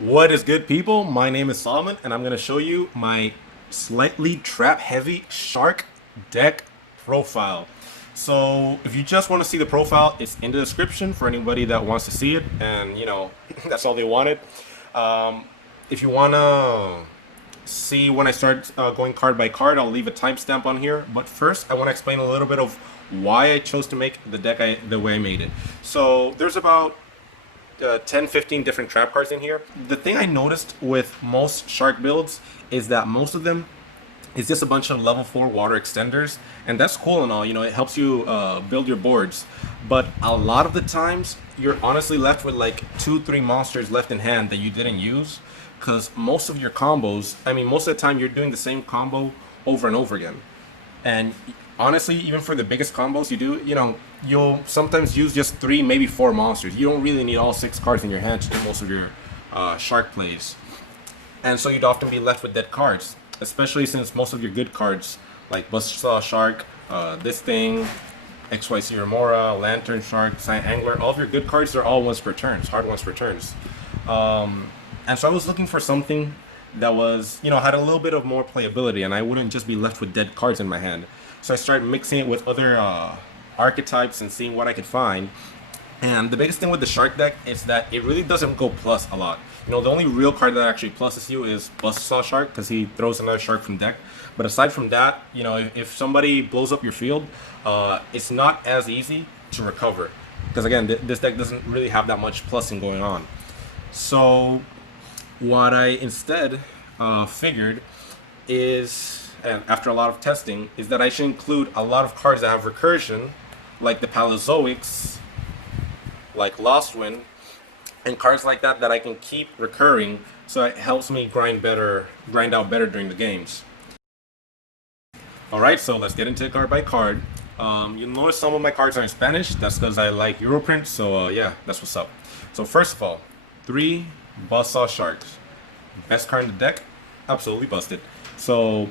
What is good, people? My name is Solomon, and I'm going to show you my slightly trap-heavy shark deck profile. So, if you just want to see the profile, it's in the description for anybody that wants to see it, and that's all they wanted. Um, if you want to see when I start going card by card, I'll leave a timestamp on here. But first, I want to explain a little bit of why I chose to make the deck the way I made it. So, there's about 10 15 different trap cards in here. The thing I noticed with most shark builds is that most of them is just a bunch of level 4 water extenders, and that's cool and all, it helps you build your boards, but a lot of the times you're honestly left with like 2 3 monsters left in hand that you didn't use, because most of your combos, most of the time you're doing the same combo over and over again. And honestly, even for the biggest combos you do, you'll sometimes use just 3, maybe 4 monsters. You don't really need all 6 cards in your hand to do most of your shark plays. And so you'd often be left with dead cards, especially since most of your good cards, like Buzzsaw Shark, this thing, Xyz Remora, Lantern Shark, Giant Angler, all of your good cards are all once per turns, hard once per turns. And so I was looking for something that was, had a little bit of more playability, and I wouldn't just be left with dead cards in my hand. So I started mixing it with other archetypes and seeing what I could find. And the biggest thing with the shark deck is that it really doesn't go plus a lot. The only real card that actually pluses you is Buzzsaw Shark, because he throws another shark from deck. But aside from that, if somebody blows up your field, it's not as easy to recover. Because again, this deck doesn't really have that much plussing going on. So what I instead figured is, and after a lot of testing, is that I should include a lot of cards that have recursion, like the Paleozoics, like Lost Wind, and cards like that I can keep recurring, so it helps me grind out better during the games. Alright, so let's get into card by card. You'll notice some of my cards are in Spanish. That's because I like Europrint, so yeah, that's what's up. So first of all, 3 Buzzsaw Sharks. Best card in the deck, absolutely busted. So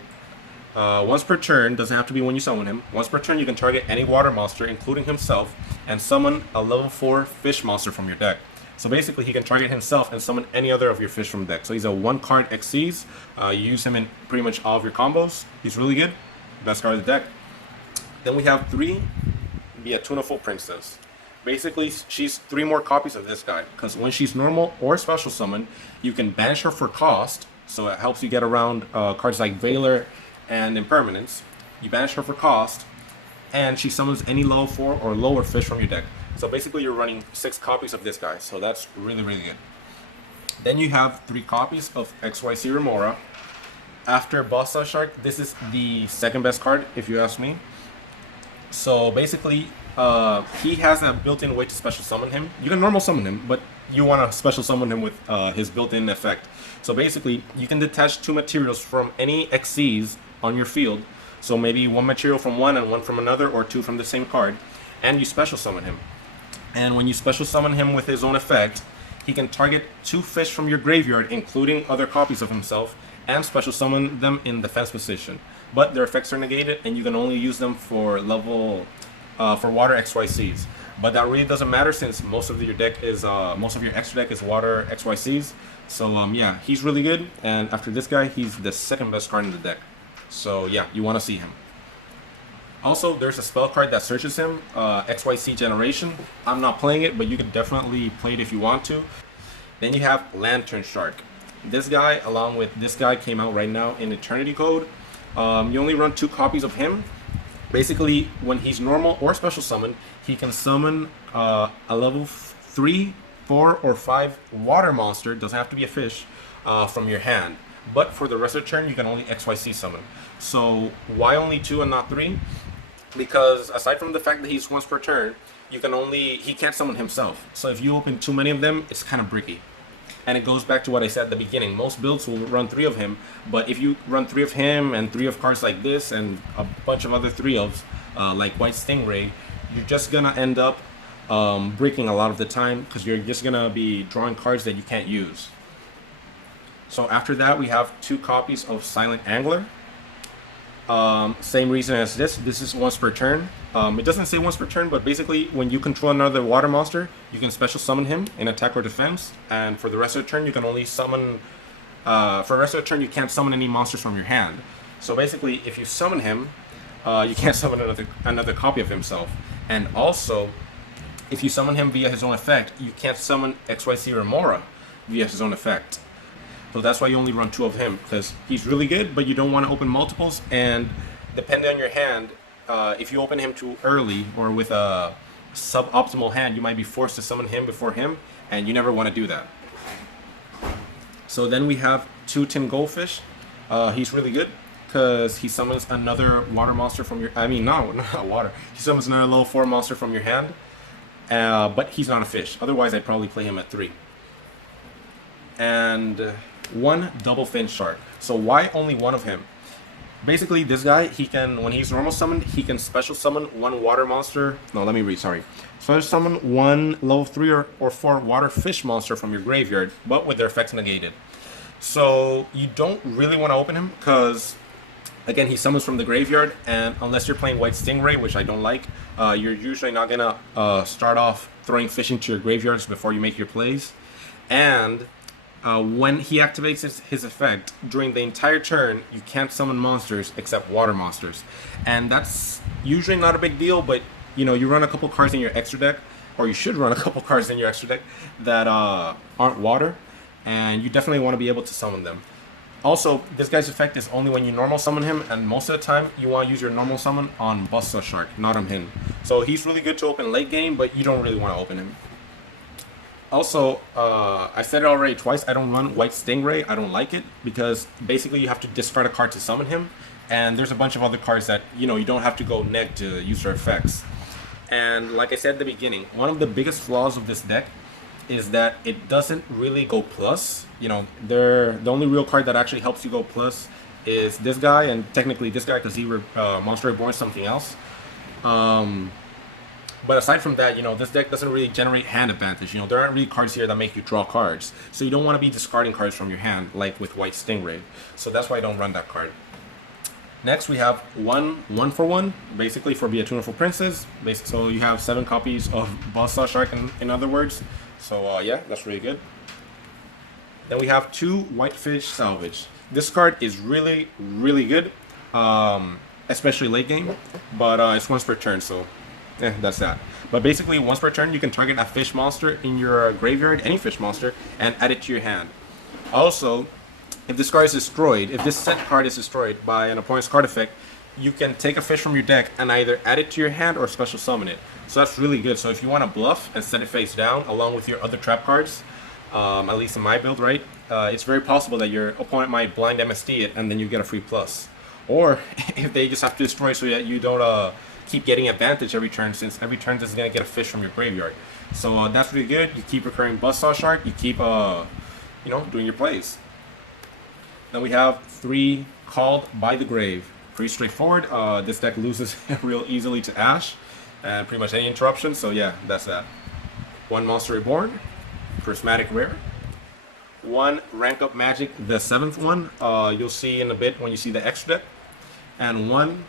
once per turn, doesn't have to be when you summon him. Once per turn, you can target any water monster, including himself, and summon a level 4 fish monster from your deck. So basically, he can target himself and summon any other of your fish from the deck. So he's a 1-card Xyz. You use him in pretty much all of your combos. He's really good. Best card of the deck. Then we have 3 Beautunaful Princess. Basically, she's 3 more copies of this guy, because when she's normal or special summon, you can banish her for cost, so it helps you get around cards like Valor and Impermanence. You banish her for cost, and she summons any level 4 or lower fish from your deck. So basically, you're running 6 copies of this guy, so that's really, really good. Then you have 3 copies of Xyz Remora. After Buzzsaw Shark, this is the second best card, if you ask me. So basically, he has a built-in way to special summon him. You can normal summon him, but you want to special summon him with his built-in effect. So basically, you can detach 2 materials from any Xyz on your field. So maybe 1 material from one and 1 from another, or 2 from the same card, and you special summon him. And when you special summon him with his own effect, he can target 2 fish from your graveyard, including other copies of himself, and special summon them in defense position. But their effects are negated, and you can only use them for for water XYZs. But that really doesn't matter, since most of your extra deck is water XYZs. So yeah, he's really good. And after this guy, he's the second best card in the deck. So yeah, you want to see him. Also, there's a spell card that searches him, XYZ Generation. I'm not playing it, but you can definitely play it if you want to. Then you have Lantern Shark. This guy, along with this guy, came out right now in Eternity Code. You only run 2 copies of him. Basically, when he's normal or special summon, he can summon a level 3, 4, or 5 water monster, doesn't have to be a fish, from your hand. But for the rest of the turn, you can only XYZ summon. So why only 2 and not 3? Because aside from the fact that he's once per turn, he can't summon himself. So if you open too many of them, it's kind of bricky. And it goes back to what I said at the beginning. Most builds will run 3 of him, but if you run 3 of him and 3 of cards like this and a bunch of other 3-ofs, like White Stingray, you're just gonna end up breaking a lot of the time, because you're just gonna be drawing cards that you can't use. So after that, we have 2 copies of Silent Angler. Same reason as this. This is once per turn. It doesn't say once per turn, but basically when you control another water monster, you can special summon him in attack or defense. And for the rest of the turn, you can only summon. For the rest of the turn, you can't summon any monsters from your hand. So basically, if you summon him, you can't summon another copy of himself. And also, if you summon him via his own effect, you can't summon Xyz Remora via his own effect. So that's why you only run 2 of him, because he's really good, but you don't want to open multiples. And depending on your hand, if you open him too early or with a suboptimal hand, you might be forced to summon him before him, and you never want to do that. So then we have 2 Tin Goldfish. He's really good because he summons another water monster from your... I mean, not water. He summons another level 4 monster from your hand, but he's not a fish. Otherwise, I'd probably play him at 3. And 1 double fin shark. So why only 1 of him? Basically, this guy, he can, when he's normal summoned, he can special summon 1 water monster. No, let me read, sorry. Special summon 1 level 3 or 4 water fish monster from your graveyard, but with their effects negated. So you don't really want to open him because, again, he summons from the graveyard, and unless you're playing White Stingray, which I don't like, you're usually not going to start off throwing fish into your graveyards before you make your plays. And when he activates his effect, during the entire turn, you can't summon monsters except water monsters. And that's usually not a big deal, but you know, you run a couple cards in your extra deck, or you should run a couple cards in your extra deck that aren't water, and you definitely want to be able to summon them. Also, this guy's effect is only when you normal summon him, and most of the time you want to use your normal summon on Buzzsaw Shark, not on him. So he's really good to open late game, but you don't really want to open him. Also, I said it already twice, I don't run White Stingray. I don't like it because basically you have to discard a card to summon him, and there's a bunch of other cards that, you know, you don't have to go neg to use their effects. And like I said at the beginning, one of the biggest flaws of this deck is that it doesn't really go plus. You know, the only real card that actually helps you go plus is this guy, and technically this guy because he Monster Reborn is something else. But aside from that, you know, this deck doesn't really generate hand advantage. You know, there aren't really cards here that make you draw cards. So you don't want to be discarding cards from your hand, like with White Stingray. So that's why I don't run that card. Next, we have one for one, basically for Beautunaful Princess. So you have 7 copies of Buzzsaw Shark, in other words. So yeah, that's really good. Then we have 2 Whitefish Salvage. This card is really, really good, especially late game. But it's once per turn, so... that's that. But basically, once per turn, you can target a fish monster in your graveyard, any fish monster, and add it to your hand. Also, if this card is destroyed, if this set card is destroyed by an opponent's card effect, you can take a fish from your deck and either add it to your hand or special summon it. So that's really good. So if you want to bluff and set it face down along with your other trap cards, at least in my build, right, it's very possible that your opponent might blind MST it and then you get a free plus. Or if they just have to destroy so that you don't keep getting advantage every turn, since every turn this is going to get a fish from your graveyard. So that's really good. You keep recurring Buzzsaw Shark, you keep you know, doing your plays. Then we have 3 Called by the Grave. Pretty straightforward. This deck loses real easily to Ash and pretty much any interruption, so yeah, that's that. 1 Monster Reborn, Prismatic Rare. 1 Rank Up Magic, the 7th one. You'll see in a bit when you see the extra deck. And 1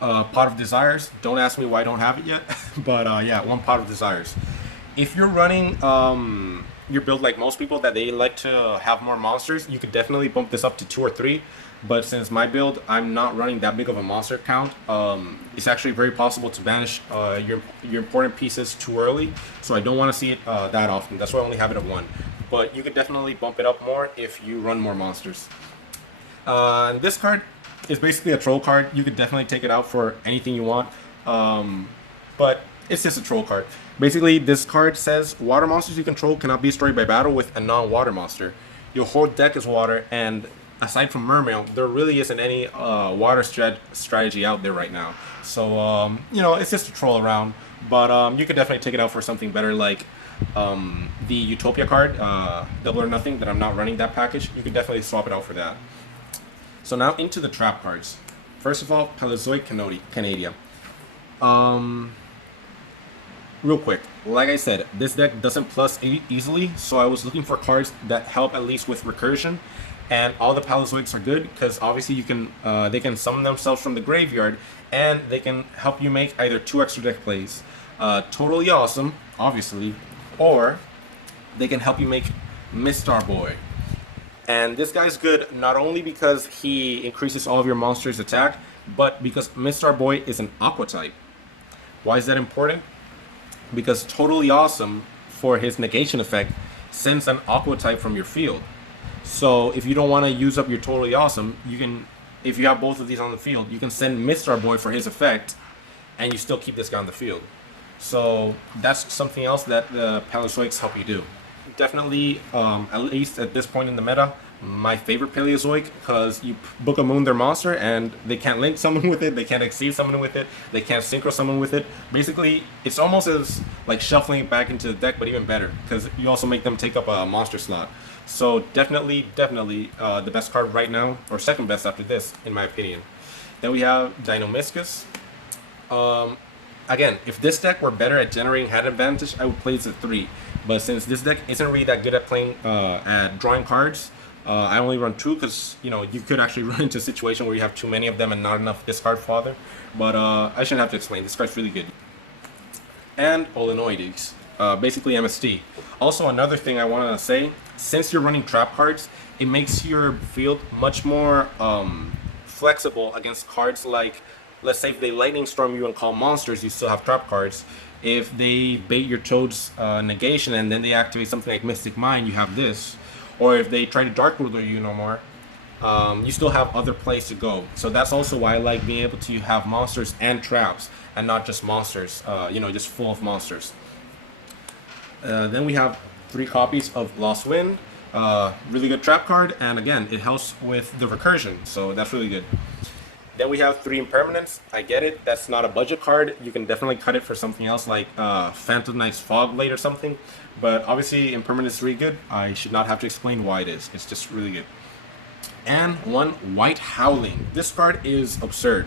Pot of Desires. Don't ask me why I don't have it yet, but yeah, 1 Pot of Desires. If you're running your build like most people, that they like to have more monsters, you could definitely bump this up to 2 or 3. But since my build, I'm not running that big of a monster count, it's actually very possible to banish your important pieces too early. So I don't want to see it that often. That's why I only have it at 1. But you could definitely bump it up more if you run more monsters. This card is basically a troll card. You could definitely take it out for anything you want, but it's just a troll card. Basically, this card says water monsters you control cannot be destroyed by battle with a non-water monster. Your whole deck is water, and aside from Mermail, there really isn't any water strategy out there right now. So you know, it's just a troll around, but you could definitely take it out for something better, like the Utopia card, Double or Nothing, that I'm not running that package. You could definitely swap it out for that. So now into the trap cards. First of all, Paleozoic Canadia. real quick, like I said, this deck doesn't plus easily, so I was looking for cards that help at least with recursion, and all the Paleozoics are good because obviously you can they can summon themselves from the graveyard, and they can help you make either 2 extra deck plays, Toadally Awesome, obviously, or they can help you make Mistar Boy. And this guy's good not only because he increases all of your monsters' attack, but because Mistar Boy is an Aqua type. Why is that important? Because Toadally Awesome, for his negation effect, sends an Aqua type from your field. So if you don't want to use up your Toadally Awesome, you can, if you have both of these on the field, you can send Mistar Boy for his effect, and you still keep this guy on the field. So that's something else that the Paleozoics help you do. Definitely, at least at this point in the meta, my favorite Paleozoic, because you book a moon their monster and they can't link someone with it, they can't exceed someone with it, they can't synchro someone with it. Basically, it's almost as like shuffling it back into the deck, but even better, because you also make them take up a monster slot. So definitely the best card right now, or second best after this, in my opinion. Then we have Dinomiscus. Again, if this deck were better at generating hand advantage, I would play this at 3. But since this deck isn't really that good at playing, at drawing cards, I only run 2 because, you know, you could actually run into a situation where you have too many of them and not enough discard fodder. But I shouldn't have to explain. This card's really good. And Olenoides, basically MST. Also, another thing I want to say, since you're running trap cards, it makes your field much more flexible against cards like, let's say if they lightning storm you and call monsters, you still have trap cards. If they bait your Toad's negation and then they activate something like Mystic Mine, you have this. Or if they try to Dark Ruler you no more, you still have other plays to go. So that's also why I like being able to have monsters and traps, and not just monsters, you know, just full of monsters. Then we have 3 copies of Lost Wind. Really good trap card, and again, it helps with the recursion, so that's really good. Then we have 3 Impermanence. I get it, that's not a budget card. You can definitely cut it for something else like Phantom Knight's Fog Blade or something. But obviously Impermanence is really good. I should not have to explain why it is. It's just really good. And 1 White Howling. This card is absurd.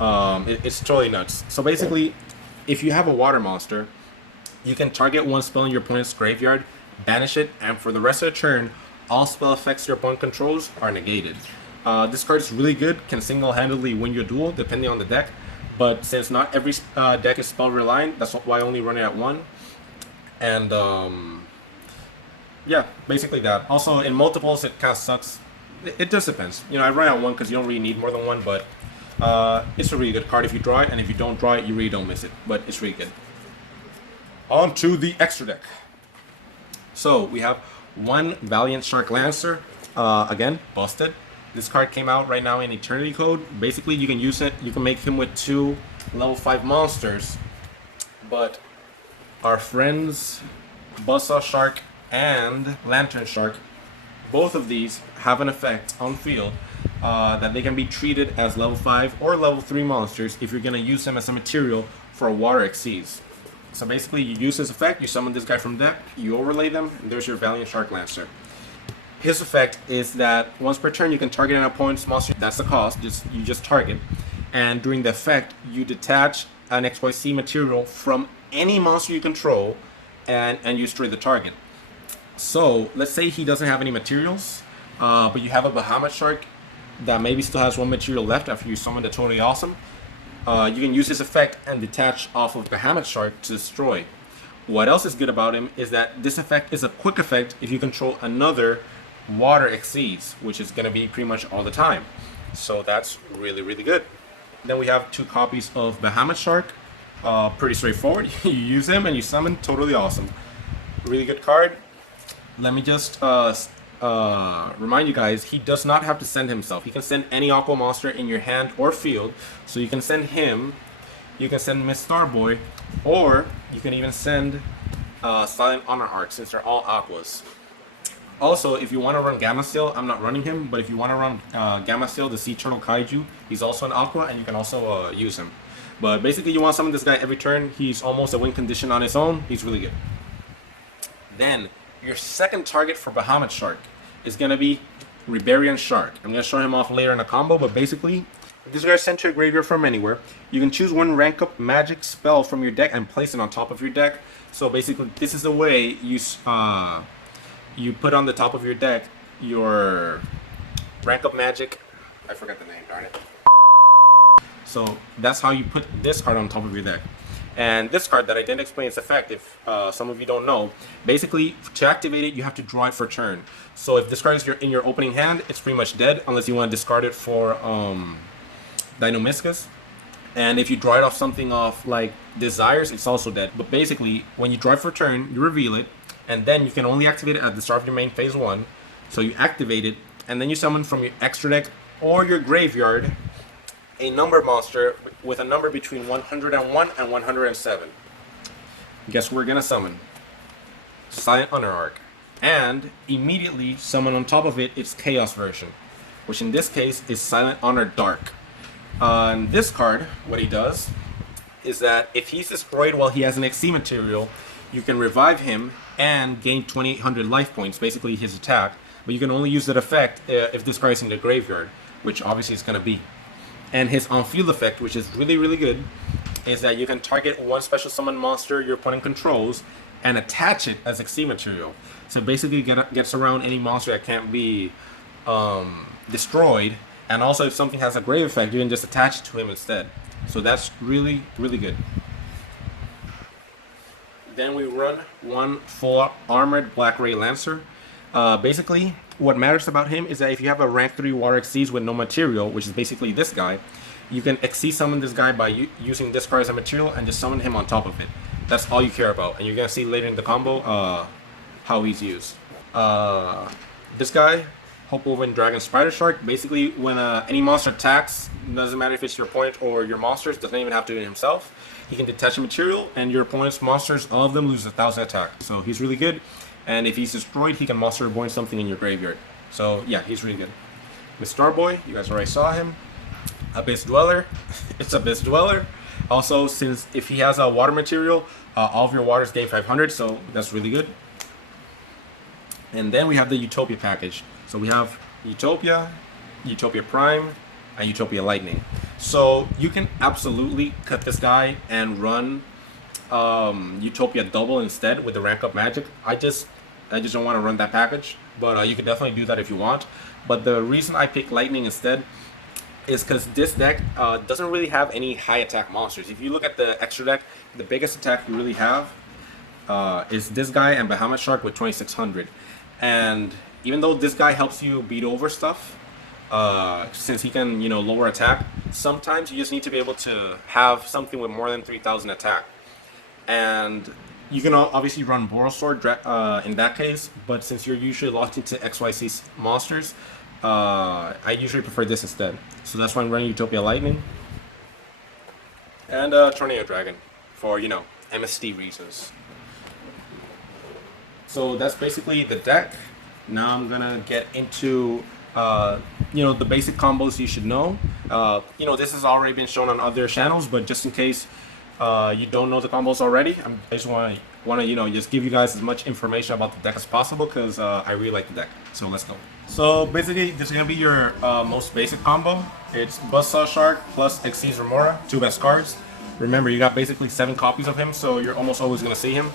It's totally nuts. So basically, if you have a water monster, you can target 1 spell in your opponent's graveyard, banish it, and for the rest of the turn, all spell effects your opponent controls are negated. This card is really good, can single-handedly win your duel depending on the deck, but since not every deck is spell reliant, that's why I only run it at 1. And yeah, basically that. Also in multiples it kind of sucks. It just depends. You know, I run at 1 because you don't really need more than 1, but it's a really good card if you draw it, and if you don't draw it, you really don't miss it. But it's really good. On to the extra deck. So we have 1 Valiant Shark Lancer. Again, busted. This card came out right now in Eternity Code. Basically, you can use it. You can make him with 2 level 5 monsters. But our friends Buzzsaw Shark and Lantern Shark, both of these have an effect on field that they can be treated as level 5 or level 3 monsters if you're going to use them as a material for a water Xyz. So basically, you use this effect, you summon this guy from deck, you overlay them, and there's your Valiant Shark Lancer. His effect is that once per turn you can target an opponent's monster. That's the cost. You just target, and during the effect you detach an XYZ material from any monster you control, and you destroy the target. So let's say he doesn't have any materials, but you have a Bahamut Shark that maybe still has 1 material left after you summon the Toadally Awesome. You can use his effect and detach off of Bahamut Shark to destroy. What else is good about him is that this effect is a quick effect if you control another water Xyz, which is going to be pretty much all the time. So that's really, really good. Then we have 2 copies of Bahamut Shark. Pretty straightforward. You use him and you summon Toadally Awesome. Really good card. Let me just remind you guys, he does not have to send himself. He can send any Aqua monster in your hand or field. So you can send him, you can send Mistar Boy, or you can even send Silent Honor Arc, since they're all Aquas. Also, if you want to run Gamma Steel, I'm not running him, but if you want to run Gamma Steel, the Sea Turtle Kaiju, he's also an Aqua, and you can also use him. But basically, you want to summon this guy every turn. He's almost a win condition on his own. He's really good. Then, your second target for Bahamut Shark is going to be Rebarian Shark. I'm going to show him off later in a combo, but basically, This guy's sent to a graveyard from anywhere. You can choose one rank up magic spell from your deck and place it on top of your deck. So basically, this is the way you put on the top of your deck your rank up magic. I forgot the name, darn it. So that's how you put this card on top of your deck. And this card that I didn't explain its effect, if some of you don't know, basically to activate it, you have to draw it for turn. So if this card is in your opening hand, it's pretty much dead unless you want to discard it for Dinomiscus. And if you draw it off something off like Desires, it's also dead. But basically, when you draw it for turn, you reveal it, and then you can only activate it at the start of your main phase 1. So you activate it, and then you summon from your extra deck or your graveyard a number monster with a number between 101 and 107. Guess we're gonna summon Silent Underarch, and immediately summon on top of it its Chaos version, which in this case is Silent Honor Dark. On this card, what he does is that if he's destroyed while he has an XC material, you can revive him and gain 2800 life points, basically his attack, but you can only use that effect if this card is in the graveyard, which obviously it's going to be. And his on-field effect, which is really, really good, is that you can target one special summon monster your opponent controls and attach it as XC material. So basically gets around any monster that can't be destroyed. And also if something has a grave effect, you can just attach it to him instead. So that's really, really good. Then we run one full armored Black Ray Lancer. Basically, what matters about him is that if you have a rank 3 water Xyz with no material, which is basically this guy, you can XC summon this guy by using this card as a material and just summon him on top of it. That's all you care about. And you're going to see later in the combo how he's used. This guy, Hopovan Dragon Spider Shark, basically when any monster attacks, doesn't matter if it's your opponent or your monsters, doesn't even have to do it himself. He can detach a material, and your opponent's monsters, all of them lose 1000 attack. So he's really good. And if he's destroyed, he can Monster Reborn something in your graveyard. So yeah, he's really good. Mistar Boy, you guys already saw him. Abyss Dweller, it's Abyss Dweller. Also, since if he has a water material, all of your waters gain 500, so that's really good. And then we have the Utopia package. So we have Utopia, Utopia Prime, and Utopia Lightning. So you can absolutely cut this guy and run Utopia double instead with the rank up magic. I just don't want to run that package, but you can definitely do that if you want. But the reason I picked Lightning instead is because this deck doesn't really have any high attack monsters. If you look at the extra deck, the biggest attack you really have is this guy and Bahamut Shark with 2600. And even though this guy helps you beat over stuff, since he can, lower attack, sometimes you just need to be able to have something with more than 3000 attack. And you can obviously run Buzzsaw in that case, but since you're usually locked into XYZ monsters, I usually prefer this instead. So that's why I'm running Utopia Lightning and Tornado Dragon for, MST reasons. So that's basically the deck. Now I'm gonna get into the basic combos you should know. This has already been shown on other channels, but just in case you don't know the combos already, I just want to just give you guys as much information about the deck as possible, because I really like the deck. So let's go. So basically, this is gonna be your most basic combo. It's Buzzsaw Shark plus Xyz Remora, 2 best cards. Remember, you got basically 7 copies of him, so you're almost always gonna see him.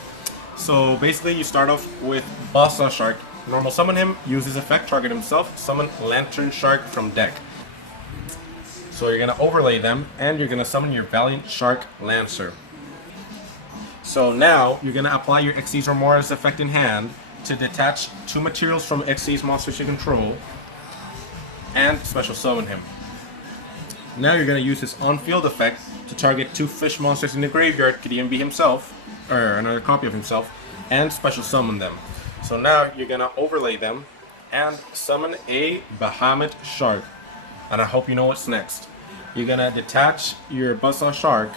So basically, you start off with Buzzsaw Shark. Normal summon him, use his effect, target himself, summon Lantern Shark from deck. So you're going to overlay them, and you're going to summon your Valiant Shark Lancer. So now, you're going to apply your Xyz Remora's effect in hand to detach 2 materials from Xyz monsters you control, and special summon him. Now you're going to use his on-field effect to target 2 fish monsters in the graveyard, could even be himself, or another copy of himself, and special summon them. So now you're gonna overlay them and summon a Bahamut Shark. And I hope you know what's next. You're gonna detach your Buzzsaw Shark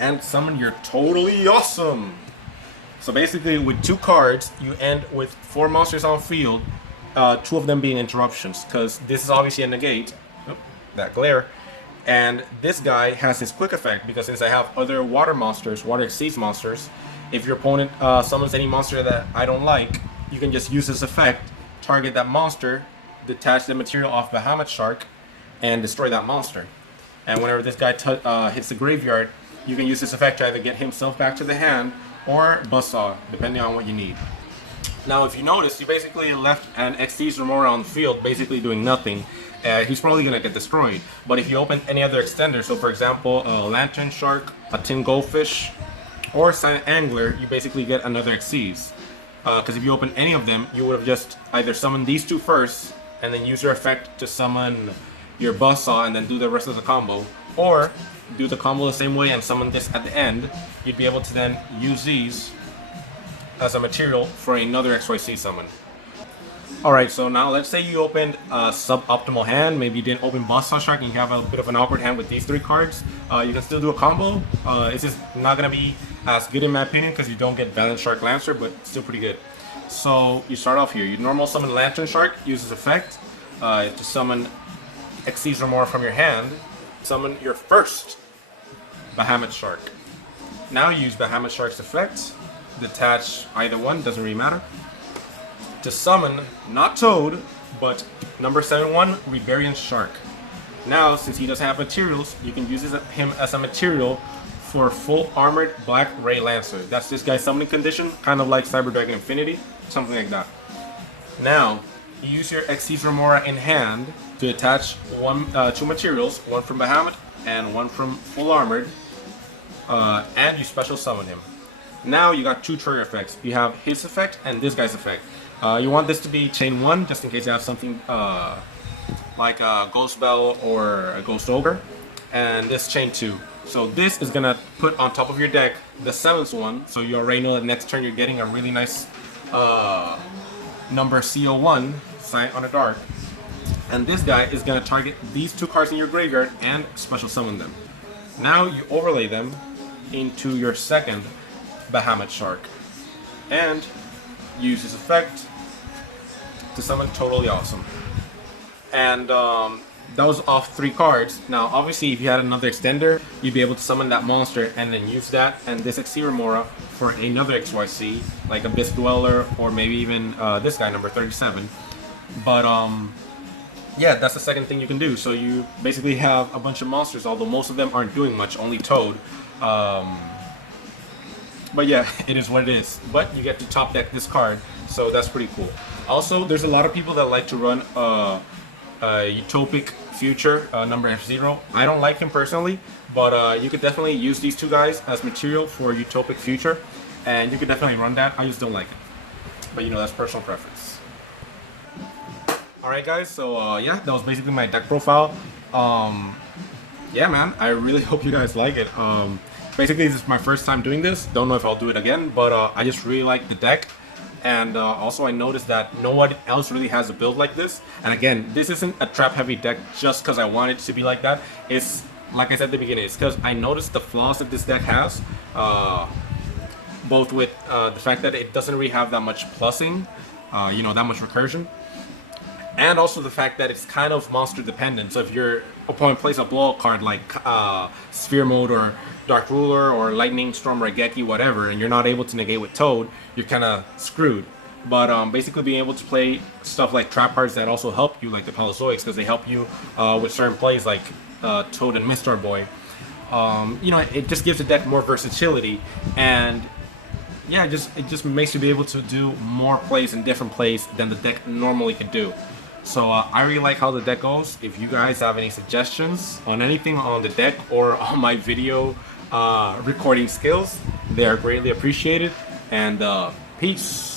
and summon your Toadally Awesome. So basically, with 2 cards, you end with 4 monsters on field, 2 of them being interruptions, because this is obviously a negate. Oh, that glare. And this guy has his quick effect, because since I have other water monsters, water Xyz monsters, if your opponent summons any monster that I don't like, you can just use this effect, target that monster, detach the material off Bahamut Shark, and destroy that monster. And whenever this guy hits the graveyard, you can use this effect to either get himself back to the hand or Buzzsaw, depending on what you need. Now, if you notice, you basically left an Xyz Remora on the field, basically doing nothing. He's probably going to get destroyed. But if you open any other extender, so for example, a Lantern Shark, a Tin Goldfish, or Silent Angler, you basically get another Xyz. Because if you open any of them, you would have just either summoned these two first, and then use your effect to summon your Buzzsaw and then do the rest of the combo. Or do the combo the same way and summon this at the end. You'd be able to then use these as a material for another XYZ summon. Alright, so now let's say you opened a suboptimal hand. Maybe you didn't open Buzzsaw Shark and you have a bit of an awkward hand with these three cards. You can still do a combo. It's just not going to be as good in my opinion because you don't get Valiant Shark Lancer, but still pretty good. So you start off here. You normal summon Lantern Shark, use this effect to summon Xyz Remora from your hand. Summon your first Bahamut Shark. Now use Bahamut Shark's effect. Detach either one, doesn't really matter. To summon, not Toad, but Number C101, Rebarian Shark. Now, since he doesn't have materials, you can use him as a material for full armored Black Ray Lancer. That's this guy's summoning condition, kind of like Cyber Dragon Infinity, something like that. Now, you use your Xyz Remora in hand to attach two materials, one from Bahamut and one from full armored, and you special summon him. Now you got two trigger effects. You have his effect and this guy's effect. You want this to be chain 1, just in case you have something like a Ghost Bell or a Ghost Ogre, and this chain 2. So this is gonna put on top of your deck the 7th one, so you already know that next turn you're getting a really nice Number C101, Sight on a Dark. And this guy is gonna target these two cards in your graveyard and special summon them. Now you overlay them into your second Bahamut Shark and use this effect to summon Toadally Awesome. And that was off 3 cards. Now obviously if you had another extender, you'd be able to summon that monster and then use that and this Xyz Remora for another XYZ, like Abyss Dweller or maybe even this guy, number 37. But yeah, that's the second thing you can do. So you basically have a bunch of monsters, although most of them aren't doing much, only Toad. But yeah, it is what it is. But you get to top deck this card, so that's pretty cool. Also, there's a lot of people that like to run Utopic Future, number F0. I don't like him personally, but you could definitely use these two guys as material for Utopic Future, and you could definitely run that. I just don't like it. But you know, that's personal preference. Alright guys, so yeah, that was basically my deck profile. Yeah man, I really hope you guys like it. Basically, this is my first time doing this. Don't know if I'll do it again, but I just really like the deck. And also I noticed that no one else really has a build like this. And again, this isn't a trap heavy deck just because I want it to be like that. It's, like I said at the beginning, it's because I noticed the flaws that this deck has. Both with the fact that it doesn't really have that much plussing, you know, that much recursion. And also the fact that it's kind of monster dependent. So if your opponent plays a blowout card like Sphere Mode or Dark Ruler or Lightning Storm Raigeki, whatever, and you're not able to negate with Toad, you're kind of screwed. But basically being able to play stuff like trap cards that also help you, like the Paleozoics, because they help you with certain plays like Toad and Mistar Boy. You know, it just gives the deck more versatility, and yeah, it just makes you be able to do more plays and different plays than the deck normally could do. So I really like how the deck goes. If you guys have any suggestions on anything on the deck or on my video recording skills, they are greatly appreciated. And peace.